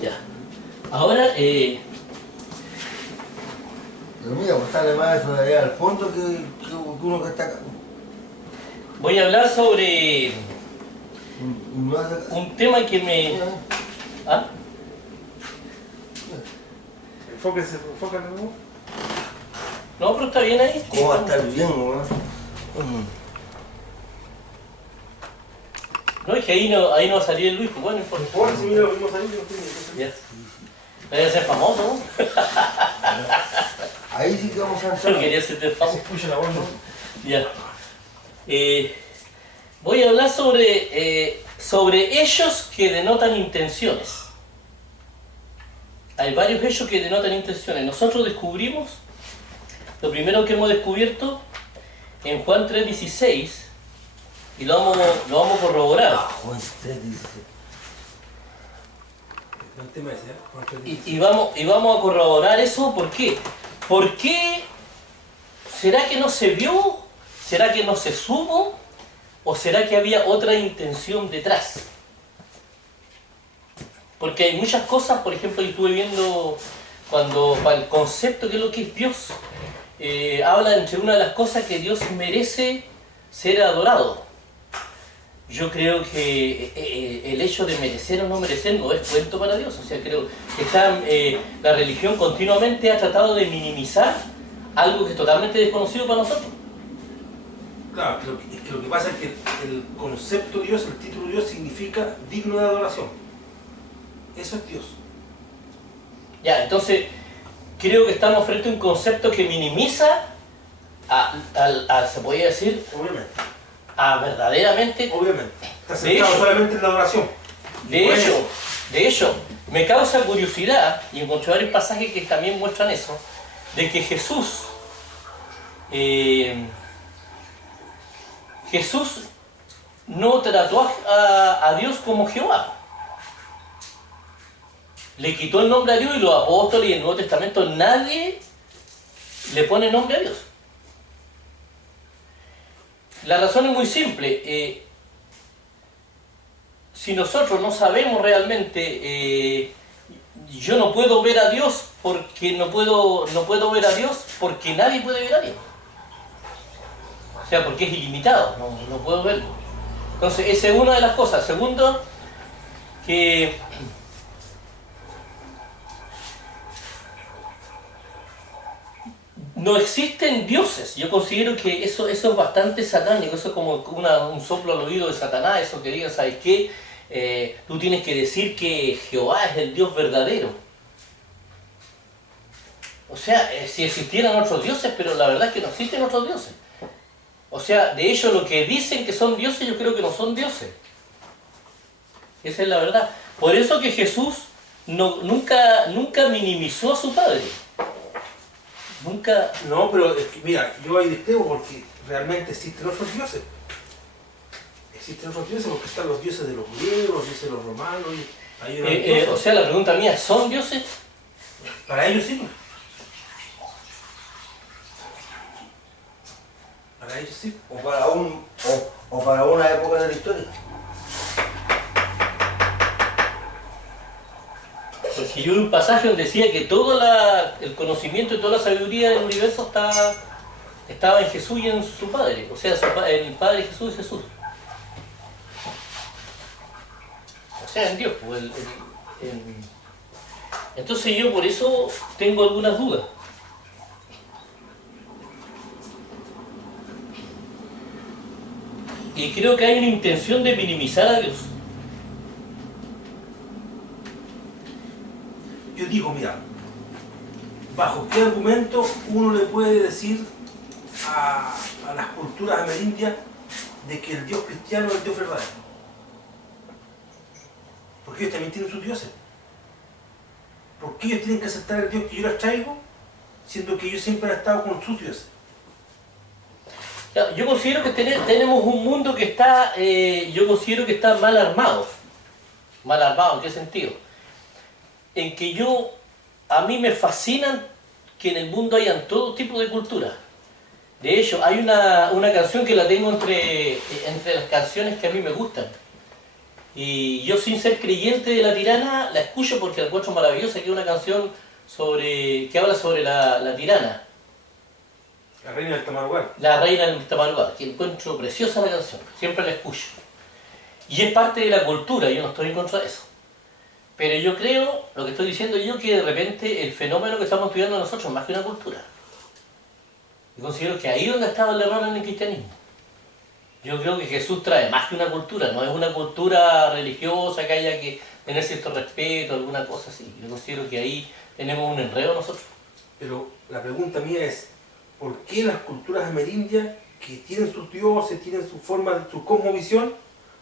Ya. Ahora, Pero mira, pues sale más eso de allá al fondo que uno que está acá. voy a hablar sobre No hace- un tema que me... ¿Ah? Enfóquese, enfócate, ¿no? No, pero está bien ahí. ¿Cómo va a estar bien, weón? No, es que ahí no va a salir el Luis, pues bueno, no importa. Por si mira lo vimos ahí, no tiene que ser. Ya. Debe ser famoso, ¿no? Ahí sí que vamos a Yo entrar. quería ser Se famoso. escucha la voz, ¿no? Ya. Voy a hablar sobre hechos que denotan intenciones. Hay varios hechos que denotan intenciones. Nosotros descubrimos, lo primero que hemos descubierto en Juan 3:16, y lo vamos a corroborar. Ah, Juan 3 dice. No te me decía, Y vamos a corroborar eso. ¿Por qué? ¿Por qué será que no se vio? ¿Será que no se supo? ¿O será que había otra intención detrás? Porque hay muchas cosas, por ejemplo, que estuve viendo para el concepto de lo que es Dios, habla entre una de las cosas que Dios merece ser adorado. Yo creo que el hecho de merecer o no merecer no es cuento para Dios. O sea, creo que la religión continuamente ha tratado de minimizar algo que es totalmente desconocido para nosotros. claro, es que lo que pasa es que el concepto Dios, el título Dios significa digno de adoración. Eso es Dios. Ya, entonces creo que estamos frente a un concepto que minimiza se podría decir, Obviamente. a verdaderamente. Obviamente. Está De centrado hecho- solamente en la adoración. De hecho, me causa curiosidad, y encontré varios pasajes que también muestran eso, de que Jesús no trató a Dios como Jehová. Le quitó el nombre a Dios, y los apóstoles y el Nuevo Testamento nadie le pone nombre a Dios. La razón es muy simple. Si nosotros no sabemos realmente, yo no puedo ver a Dios porque no puedo ver a Dios porque nadie puede ver a Dios. O sea, porque es ilimitado, no puedo verlo. Entonces, esa es una de las cosas. Segundo, que no existen dioses. Yo considero que eso es bastante satánico. Eso es como un soplo al oído de Satanás. Eso que diga, ¿sabes qué? Tú tienes que decir que Jehová es el Dios verdadero. O sea, si existieran otros dioses, pero la verdad es que no existen otros dioses. O sea, de hecho, lo que dicen que son dioses, yo creo que no son dioses. Esa es la verdad. Por eso que Jesús nunca minimizó a su Padre. Nunca. No, pero es que, mira, yo ahí discrepo porque realmente existen otros dioses. Existen otros dioses porque están los dioses de los griegos, los dioses de los romanos. Y hay unos dioses. O sea, la pregunta mía, ¿son dioses? Para ellos sí. Para ellos sí. O para una época de la historia. Porque yo vi un pasaje donde decía que todo el conocimiento y toda la sabiduría del universo estaba en Jesús y en su Padre. O sea, el Padre Jesús es Jesús. O sea, en Dios. Pues, entonces yo por eso tengo algunas dudas. Y creo que hay una intención de minimizar a Dios. Yo digo, mira, ¿bajo qué argumento uno le puede decir a las culturas amerindias de que el Dios cristiano es el Dios verdadero? Porque ellos también tienen sus dioses. ¿Por qué ellos tienen que aceptar el Dios que yo les traigo, siendo que ellos siempre han estado con sus dioses? Yo considero que tenemos un mundo que está, mal armado. Mal armado, ¿en qué sentido? En que a mí me fascinan que en el mundo hayan todo tipo de culturas. De hecho, hay una canción que la tengo entre las canciones que a mí me gustan. Y yo, sin ser creyente de La Tirana, la escucho porque la encuentro maravillosa, que es una canción que habla sobre la tirana, La reina del Tamarugán. la reina del Tamarugá, que encuentro preciosa la canción, siempre la escucho. Y es parte de la cultura, yo no estoy en contra de eso. Pero yo creo, lo que estoy diciendo yo, que de repente el fenómeno que estamos estudiando nosotros es más que una cultura. Yo considero que ahí es donde estaba el error en el cristianismo. Yo creo que Jesús trae más que una cultura, no es una cultura religiosa que haya que tener cierto respeto, alguna cosa así. Yo considero que ahí tenemos un enredo nosotros. Pero la pregunta mía es, ¿por qué las culturas amerindias, que tienen sus dioses, tienen su forma, su cosmovisión,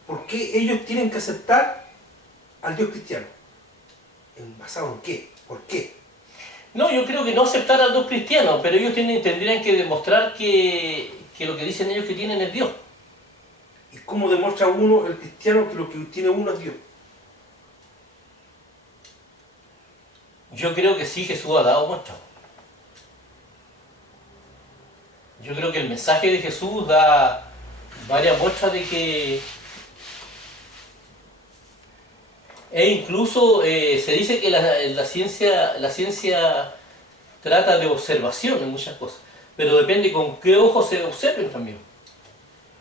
por qué ellos tienen que aceptar al Dios cristiano? ¿Basado en qué? ¿Por qué? No, yo creo que no aceptar al Dios cristiano, pero ellos tendrían que demostrar que lo que dicen ellos que tienen es Dios. ¿Y cómo demuestra uno, el cristiano, que lo que tiene uno es Dios? Yo creo que sí, Jesús ha dado muestra. Yo creo que el mensaje de Jesús da varias muestras de que... E incluso se dice que la ciencia trata de observación en muchas cosas, pero depende con qué ojos se observen también,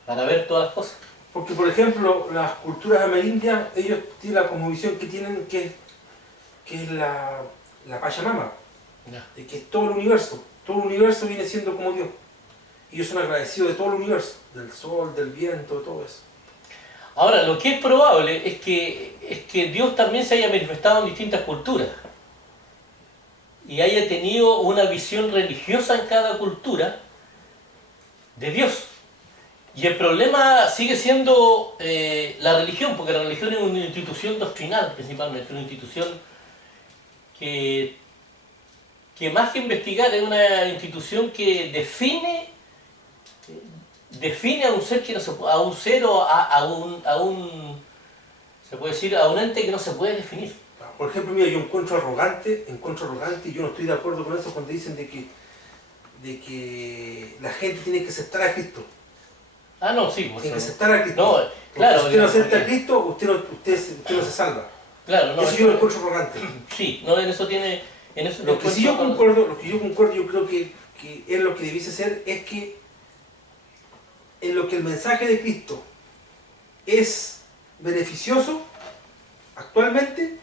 para ver todas las cosas. Porque, por ejemplo, las culturas amerindias, ellos tienen la cosmovisión que tienen, que es la Pachamama, Ya. de que es todo el universo viene siendo como Dios. Ellos son agradecidos de todo el universo, del sol, del viento, de todo eso. Ahora, lo que es probable es que Dios también se haya manifestado en distintas culturas y haya tenido una visión religiosa en cada cultura de Dios. Y el problema sigue siendo la religión, porque la religión es una institución doctrinal principalmente, una institución que más que investigar es una institución que define a un ser que no se puede, a un ser o a un se puede decir a un ente que no se puede definir. Por ejemplo, mira, yo encuentro arrogante y yo no estoy de acuerdo con eso cuando dicen de que la gente tiene que aceptar a Cristo. Ah, no, sí, pues, Tiene que aceptar a Cristo. no, Porque claro, si usted no acepta a porque- Cristo, usted no se salva. claro, no, Eso yo lo encuentro arrogante. sí, no, en eso tiene, en eso Lo que sí yo concuerdo, yo creo que es lo que debiese ser, es que en lo que el mensaje de Cristo es beneficioso actualmente,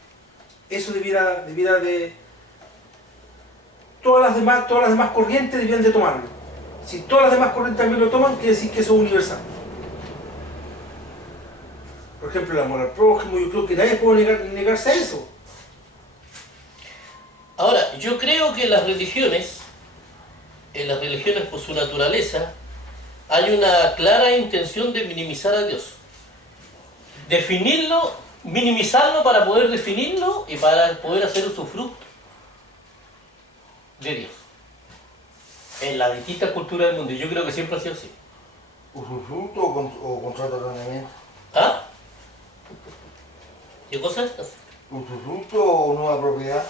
eso debiera de todas las demás corrientes debieran de tomarlo. Si todas las demás corrientes también lo toman, quiere decir que eso es universal. Por ejemplo, el amor al prójimo, yo creo que nadie puede negarse a eso. Ahora, yo creo que en las religiones por su naturaleza, hay una clara intención de minimizar a Dios. Definirlo, minimizarlo para poder definirlo y para poder hacer usufructo de Dios. En las distintas culturas del mundo, yo creo que siempre ha sido así. ¿Usufructo o contrato de arrendamiento? ¿Ah? ¿Qué cosa? ¿Usufructo o nueva propiedad?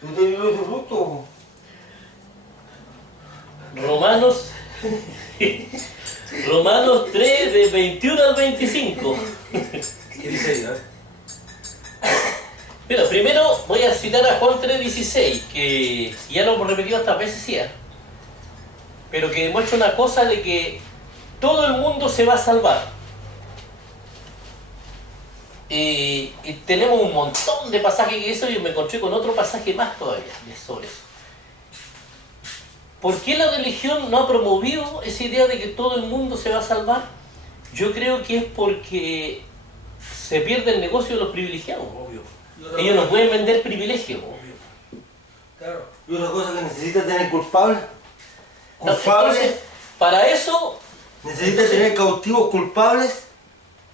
¿Tú tenías usufructo? Romanos 3, de 21 al 25. ¿Qué dice ahí? Pero primero voy a citar a Juan 3:16, que ya lo hemos repetido hasta veces ya, pero que demuestra una cosa de que todo el mundo se va a salvar. Y tenemos un montón de pasajes que eso, y me encontré con otro pasaje más todavía sobre eso. ¿Por qué la religión no ha promovido esa idea de que todo el mundo se va a salvar? Yo creo que es porque se pierde el negocio de los privilegiados. Obvio. Ellos no pueden vender privilegios. Obvio. Claro. Y otra cosa que necesita tener culpable. Entonces, para eso, Necesita tener cautivos culpables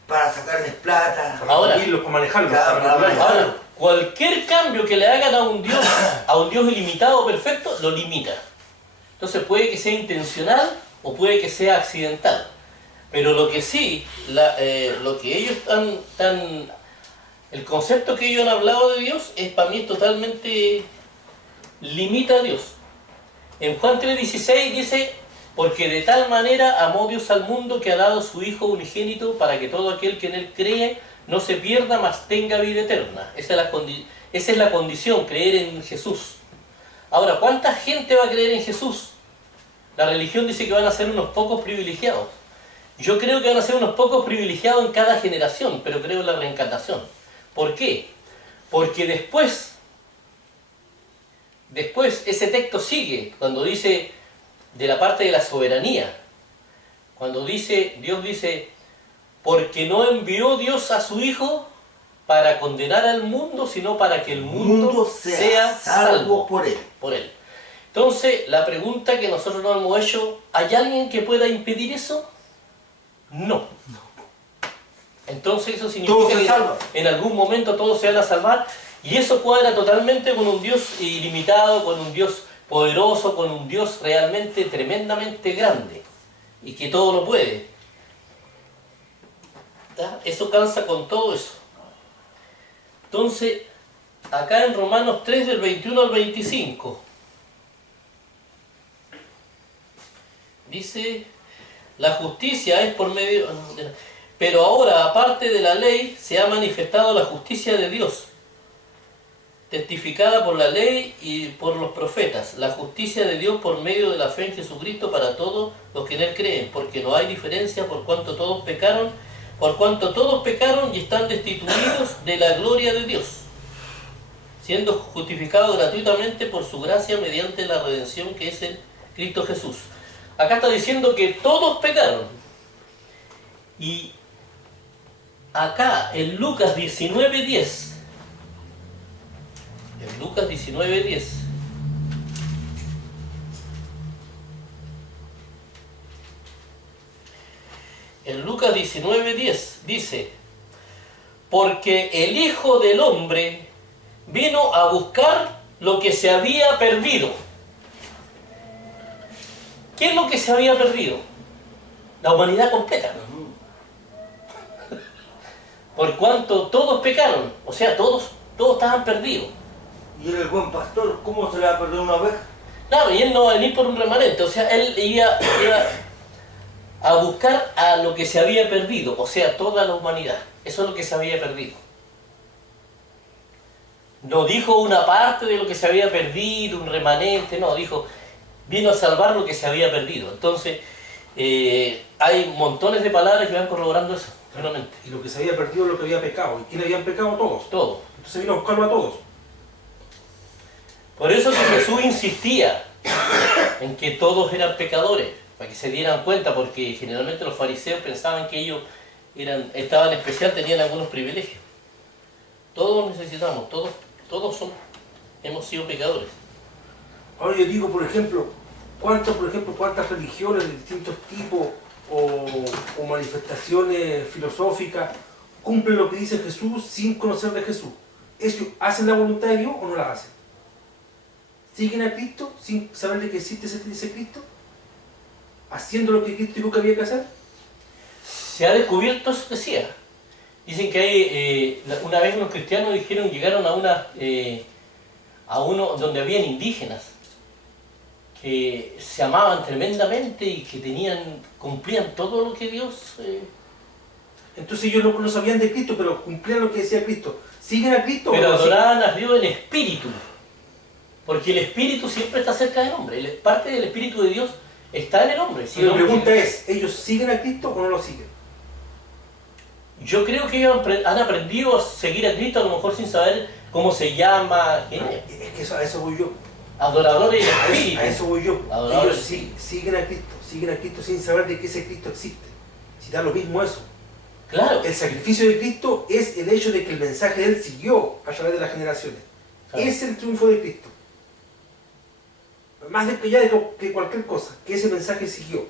para sacarles plata. Para Ahora- vivirlos, para manejarlos. Claro, para manipularlos. ahora, cualquier cambio que le hagan a un Dios ilimitado perfecto, lo limita. Entonces puede que sea intencional o puede que sea accidental. Pero lo que sí, lo que ellos el concepto que ellos han hablado de Dios es para mí totalmente limita a Dios. En Juan 3:16 dice Porque de tal manera amó Dios al mundo que ha dado su Hijo unigénito para que todo aquel que en Él cree no se pierda, mas tenga vida eterna. Esa es la condición, creer en Jesús. Ahora, ¿cuánta gente va a creer en Jesús? La religión dice que van a ser unos pocos privilegiados. Yo creo que van a ser unos pocos privilegiados en cada generación, pero creo en la reencarnación. ¿Por qué? Porque después ese texto sigue, cuando dice de la parte de la soberanía, cuando Dios dice, porque no envió Dios a su Hijo para condenar al mundo, sino para que el mundo sea salvo por él. Entonces, la pregunta que nosotros nos hemos hecho, ¿hay alguien que pueda impedir eso? No. Entonces eso significa que en algún momento todos se van a salvar, y eso cuadra totalmente con un Dios ilimitado, con un Dios poderoso, con un Dios realmente tremendamente grande y que todo lo puede. ¿Está? Eso calza con todo eso. Entonces, acá en Romanos 3 del 21 al 25 dice, la justicia es por medio... Pero ahora, aparte de la ley, se ha manifestado la justicia de Dios, testificada por la ley y por los profetas, la justicia de Dios por medio de la fe en Jesucristo para todos los que en Él creen, porque no hay diferencia por cuanto todos pecaron y están destituidos de la gloria de Dios, siendo justificados gratuitamente por su gracia mediante la redención que es en Cristo Jesús. Acá está diciendo que todos pecaron. Y acá en Lucas 19:10, en Lucas 19:10, en Lucas 19:10 dice, porque el Hijo del Hombre vino a buscar lo que se había perdido. ¿Qué es lo que se había perdido? La humanidad completa. Por cuanto todos pecaron, o sea, todos estaban perdidos. Y era el buen pastor, ¿cómo se le va a perder una oveja? Claro, y él no va a venir por un remanente, o sea, él iba a buscar a lo que se había perdido, o sea, toda la humanidad. Eso es lo que se había perdido. No dijo una parte de lo que se había perdido, un remanente, no, dijo, vino a salvar lo que se había perdido. Entonces, hay montones de palabras que van corroborando eso, realmente. Y lo que se había perdido es lo que había pecado. ¿Y quién habían pecado? Todos. Todo. Entonces vino a buscarlo a todos. Por eso que Jesús insistía en que todos eran pecadores, para que se dieran cuenta, porque generalmente los fariseos pensaban que ellos estaban especial, tenían algunos privilegios. Todos necesitamos, todos hemos sido pecadores. Ahora yo digo, por ejemplo, cuántas religiones de distintos tipos o manifestaciones filosóficas cumplen lo que dice Jesús sin conocer de Jesús. ¿Ellos hacen la voluntad de Dios o no la hacen? ¿Siguen a Cristo sin saber de que existe ese Cristo? ¿Haciendo lo que Cristo dijo que había que hacer? Se ha descubierto eso, decía. Dicen que hay, una vez unos cristianos llegaron a uno donde habían indígenas que se amaban tremendamente y que cumplían todo lo que Dios... Entonces ellos no sabían de Cristo, pero cumplían lo que decía Cristo. ¿Siguen a Cristo pero o no adoraban a Dios en espíritu, porque el espíritu siempre está cerca del hombre. Parte del espíritu de Dios está en el hombre. Si la pregunta es, ¿ellos siguen a Cristo o no lo siguen? Yo creo que ellos han aprendido a seguir a Cristo, a lo mejor sin saber cómo se llama, quién es. Es que a eso voy yo. Adoradores del espíritu. A eso voy yo. Adoradores. Ellos siguen a Cristo sin saber de que ese Cristo existe. Si da lo mismo eso. Claro. El sacrificio de Cristo es el hecho de que el mensaje de Él siguió a través de las generaciones. Claro. Es el triunfo de Cristo. Más que cualquier cosa, que ese mensaje siguió.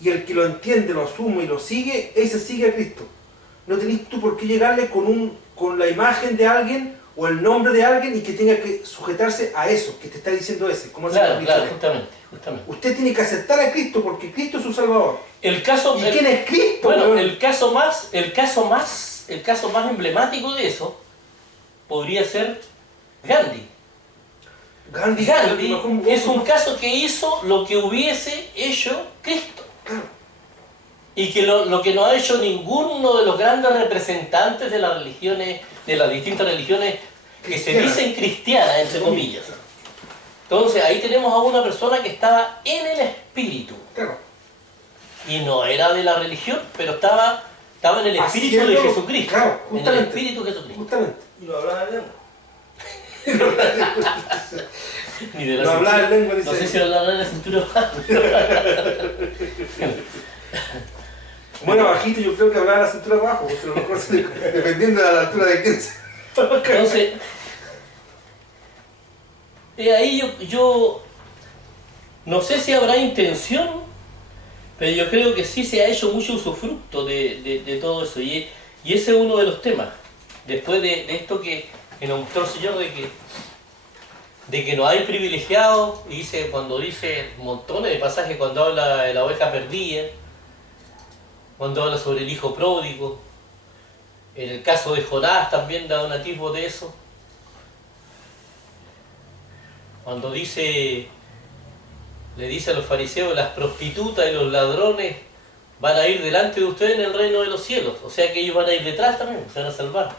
Y el que lo entiende, lo asume y lo sigue, ese sigue a Cristo. No tenés tú por qué llegarle con la imagen de alguien o el nombre de alguien y que tenga que sujetarse a eso que te está diciendo ese. Claro, justamente. Usted tiene que aceptar a Cristo porque Cristo es su Salvador. ¿Quién es Cristo? Bueno, el caso más emblemático de eso podría ser Gandhi. Gandhi, Gandhi mejor- es un caso que hizo lo que hubiese hecho Cristo. Claro, Y que lo que no ha hecho ninguno de los grandes representantes de las religiones, de las distintas religiones que se Cristianas. dicen cristianas, entre comillas. Entonces ahí tenemos a una persona que estaba en el espíritu. claro. Y no era de la religión, pero estaba en el espíritu de Haciéndolo, Jesucristo. claro, En el justamente. espíritu de Jesucristo. Justamente. Y no hablaba en lengua. Ni de la No hablaba en lengua, No dice. sé si hablaba en la cintura. Bueno, bajito, yo creo que hablaba la cintura abajo, porque a lo mejor dependiendo de la altura de quién sea. Entonces, ahí yo no sé si habrá intención, pero yo creo que sí se ha hecho mucho usufructo de todo eso. Y ese es uno de los temas. Después de esto que nos mostró el Señor, de que no hay privilegiados, y cuando dice montones de pasajes, cuando habla de la oveja perdida, cuando habla sobre el hijo pródigo, en el caso de Jonás también da un atisbo de eso. Cuando le dice a los fariseos, las prostitutas y los ladrones van a ir delante de ustedes en el reino de los cielos, o sea que ellos van a ir detrás también, se van a salvar.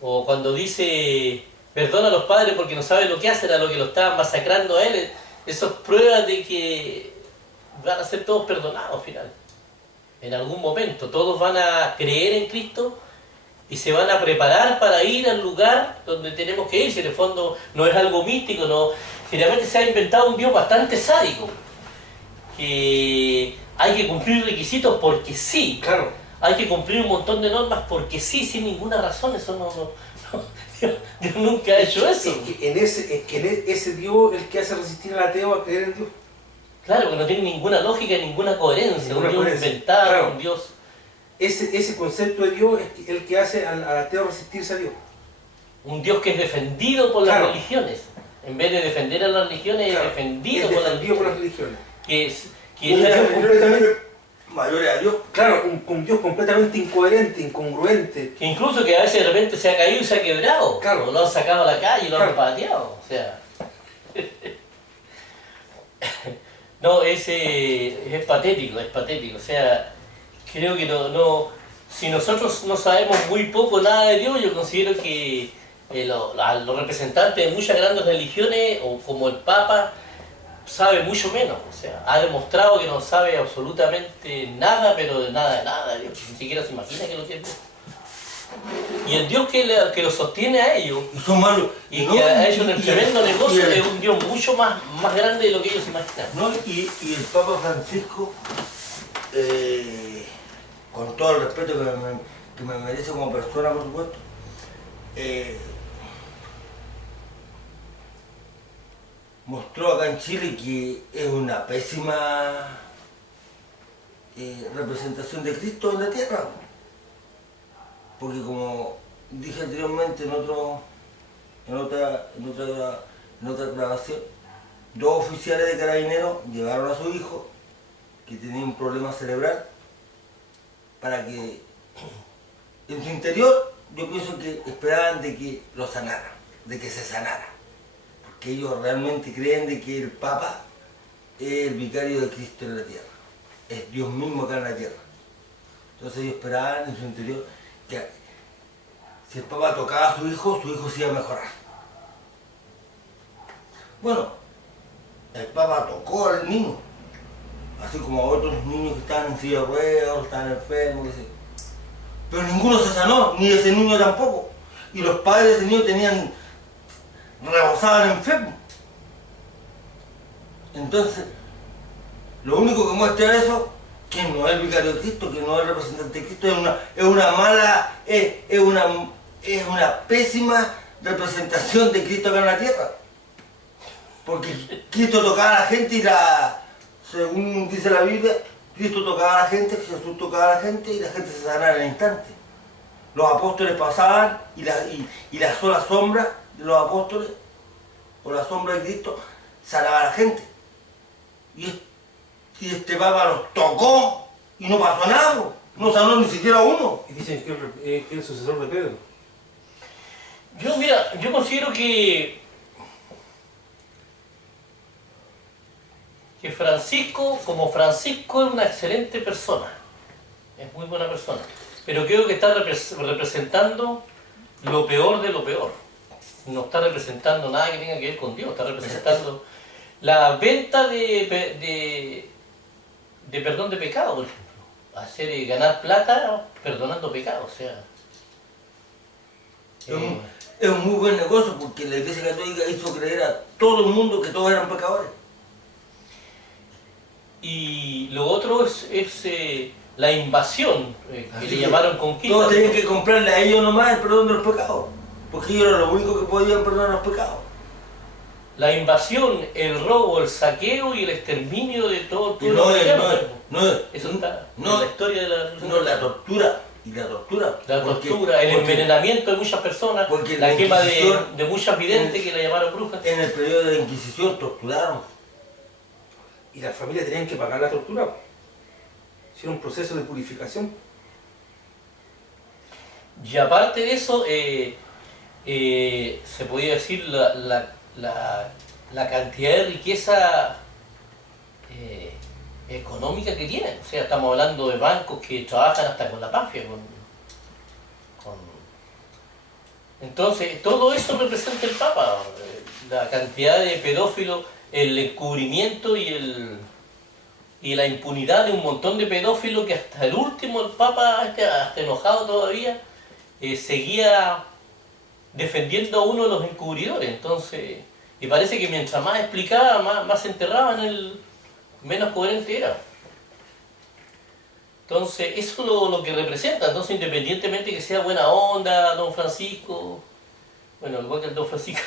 O cuando dice, perdona a los padres porque no saben lo que hacen, a lo que lo estaban masacrando a él, eso es prueba de que van a ser todos perdonados al final. En algún momento, todos van a creer en Cristo y se van a preparar para ir al lugar donde tenemos que ir. Si en el fondo no es algo místico, no. Finalmente se ha inventado un Dios bastante sádico, que hay que cumplir requisitos porque sí, Claro. hay que cumplir un montón de normas porque sí, sin ninguna razón. Eso Dios nunca ha hecho eso. Es que ese Dios el que hace resistir al ateo a creer en Dios. Claro, que no tiene ninguna lógica, ninguna coherencia, Ninguna un Dios coherencia, inventado, claro. un Dios... Ese concepto de Dios es el que hace al ateo resistirse a Dios. Un Dios que es defendido por las Claro. religiones. En vez de defender a las religiones, Claro, es defendido, es por, las defendido por las religiones. religiones. Que Un está- Dios completamente mayor a Dios. Claro, un Dios completamente incoherente, incongruente. que incluso que a veces de repente se ha caído y se ha quebrado. Claro. O lo han sacado a la calle, lo han Claro. pateado. O sea... No, es patético, es patético. O sea, creo que si nosotros no sabemos muy poco nada de Dios, yo considero que los representantes de muchas grandes religiones, o como el Papa, sabe mucho menos. O sea, ha demostrado que no sabe absolutamente nada, pero de nada de Dios. Ni siquiera se imagina que lo tiene. Y el Dios que lo sostiene a ellos, Y son malos. y no, que ha hecho un y- tremendo y- negocio, y- es un Dios mucho más grande de lo que ellos imaginan. ¿no? Y el Papa Francisco, con todo el respeto que me merece como persona, por supuesto, mostró acá en Chile que es una pésima representación de Cristo en la tierra. Porque como dije anteriormente en otra grabación, dos oficiales de carabineros llevaron a su hijo que tenía un problema cerebral para que en su interior yo pienso que esperaban de que lo sanara, de que se sanara, porque ellos realmente creen de que el Papa es el vicario de Cristo en la tierra, es Dios mismo acá en la tierra. Entonces ellos esperaban en su interior que si el Papa tocaba a su hijo se iba a mejorar. Bueno, el Papa tocó al niño, así como a otros niños que estaban en silla de ruedas, estaban enfermos, qué sé yo. Pero ninguno se sanó, ni ese niño tampoco. Y los padres de ese niño rebosaban enfermos. Entonces, lo único que muestra eso, que no es el vicario de Cristo, que no es el representante de Cristo, es una pésima representación de Cristo acá en la tierra. Porque Cristo tocaba a la gente y según dice la Biblia, Cristo tocaba a la gente, Jesús tocaba a la gente y la gente se sanaba en el instante. Los apóstoles pasaban y la sola sombra de los apóstoles, o la sombra de Cristo, sanaba a la gente. Y este Papa los tocó y no pasó nada, no sanó ni siquiera uno. Y dicen que es el sucesor de Pedro. Yo considero que que Francisco, como Francisco, es una excelente persona. Es muy buena persona. Pero creo que está representando lo peor de lo peor. No está representando nada que tenga que ver con Dios. Está representando la venta de perdón de pecado, por ejemplo. Hacer ganar plata perdonando pecado. O sea, Es un muy buen negocio porque la Iglesia Católica hizo creer a todo el mundo que todos eran pecadores. y lo otro es la invasión, que Así le que llamaron conquista. todos tenían que comprarle a ellos nomás el perdón de los pecados. Porque ellos eran los únicos que podían perdonar los pecados. La invasión, el robo, el saqueo y el exterminio de todo el Y pueblo no es, cristiano. eso Eso está no, en la historia de la no la tortura. Y la tortura. La Porque- tortura, el porque envenenamiento de muchas personas, porque la la quema Inquisición- de muchas videntes que la llamaron brujas. En el periodo de la Inquisición torturaron. Y las familias tenían que pagar la tortura. Hicieron un proceso de purificación. Y aparte de eso, se podía decir la cantidad de riqueza económica que tienen. O sea, estamos hablando de bancos que trabajan hasta con la mafia. Entonces, todo eso representa el Papa. La cantidad de pedófilos, el encubrimiento y la impunidad de un montón de pedófilos que hasta el último, el Papa, hasta enojado todavía, seguía defendiendo a uno de los encubridores. Entonces, y parece que mientras más explicaba, más se enterraba en el menos coherente era. Entonces, eso es lo que representa. Entonces, independientemente que sea buena onda, don Francisco, bueno, igual que el don Francisco.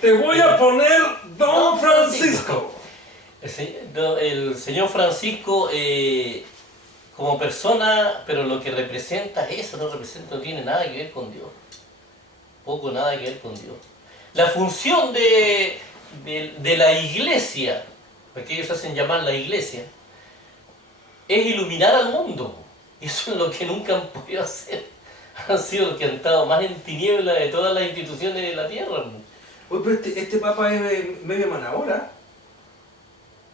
Te voy a poner Don Francisco. El señor Francisco, como persona, pero lo que representa es eso, no tiene nada que ver con Dios. Poco nada que ver con Dios. La función de la iglesia, porque ellos hacen llamar la iglesia, es iluminar al mundo. Y eso es lo que nunca han podido hacer. Han sido los que han estado más en tinieblas de todas las instituciones de la tierra. Oye, pero este papa es medio emanadora.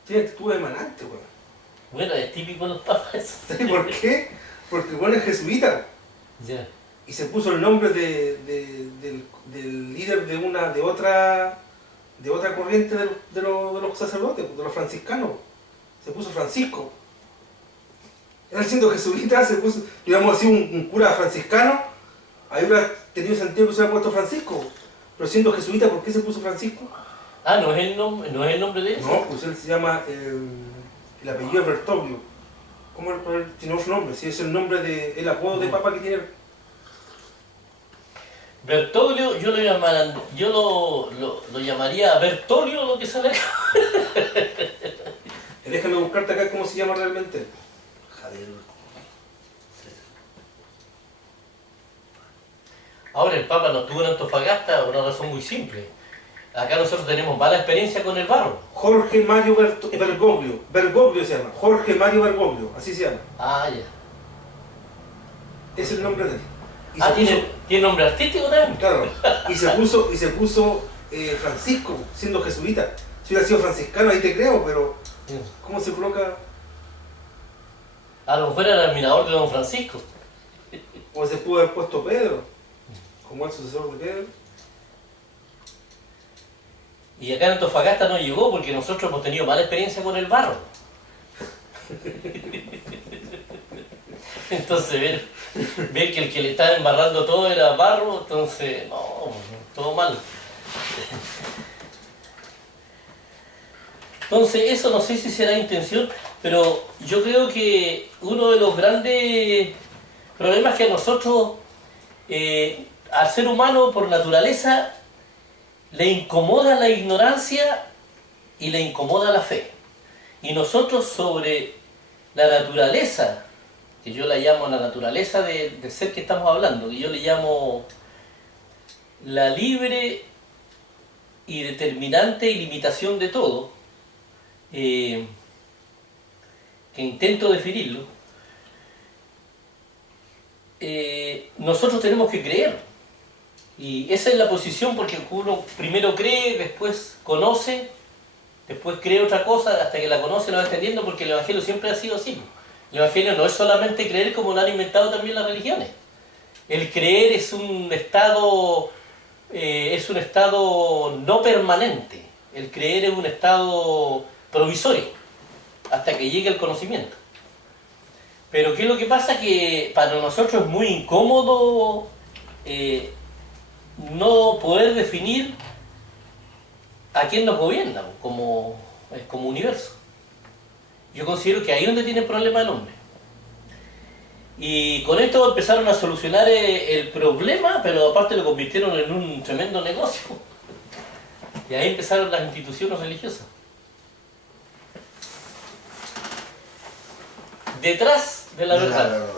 Tiene actitud emanante, weón. Bueno, es típico en los papas eso. ¿Sabes por qué? Porque bueno es jesuita. Ya. Y se puso el nombre del líder de otra corriente de los sacerdotes, de los franciscanos. Se puso Francisco. Él siendo jesuita se puso, digamos así, un cura franciscano, ahí hubiera tenido sentido que se hubiera puesto Francisco. Pero siendo jesuita, ¿por qué se puso Francisco? Ah, ¿no es el nombre de él? No, pues él se llama, el apellido es Bertoglio. ¿Cómo tiene otro nombre? Si es el nombre el apodo de papa que tiene. Bertoglio, yo lo llamaría Bertolio, lo que sale acá. Déjame buscarte acá cómo se llama realmente. Javier. Ahora el Papa no estuvo en Antofagasta por una razón muy simple. Acá nosotros tenemos mala experiencia con el barro. Jorge Mario Bergoglio. Bergoglio se llama. Jorge Mario Bergoglio, así se llama. Ah, ya. Es el nombre de él. Y Ah, se puso- ¿tiene nombre artístico también? Claro, y se puso Francisco, siendo jesuita. Si hubiera sido franciscano, ahí te creo, pero ¿cómo se coloca? A lo mejor era el admirador de don Francisco. O se pudo haber puesto Pedro, como el sucesor de Pedro. Y acá en Antofagasta no llegó porque nosotros hemos tenido mala experiencia con el barro. Entonces ver que el que le estaba embarrando todo era barro, entonces no, todo mal. Entonces eso no sé si será intención, pero yo creo que uno de los grandes problemas que a nosotros, al ser humano por naturaleza, le incomoda la ignorancia y le incomoda la fe. Y nosotros sobre la naturaleza, que yo la llamo la naturaleza del ser que estamos hablando, que yo le llamo la libre y determinante y limitación de todo, que intento definirlo, nosotros tenemos que creer. Y esa es la posición porque uno primero cree, después conoce, después cree otra cosa hasta que la conoce, lo va entendiendo, porque el Evangelio siempre ha sido así. El Evangelio no es solamente creer como lo han inventado también las religiones. El creer es un estado no permanente. El creer es un estado provisorio hasta que llegue el conocimiento. Pero ¿qué es lo que pasa? Que para nosotros es muy incómodo no poder definir a quién nos gobierna como universo. Yo considero que ahí es donde tiene el problema el hombre. Y con esto empezaron a solucionar el problema, pero aparte lo convirtieron en un tremendo negocio. Y ahí empezaron las instituciones religiosas. Detrás de la verdad.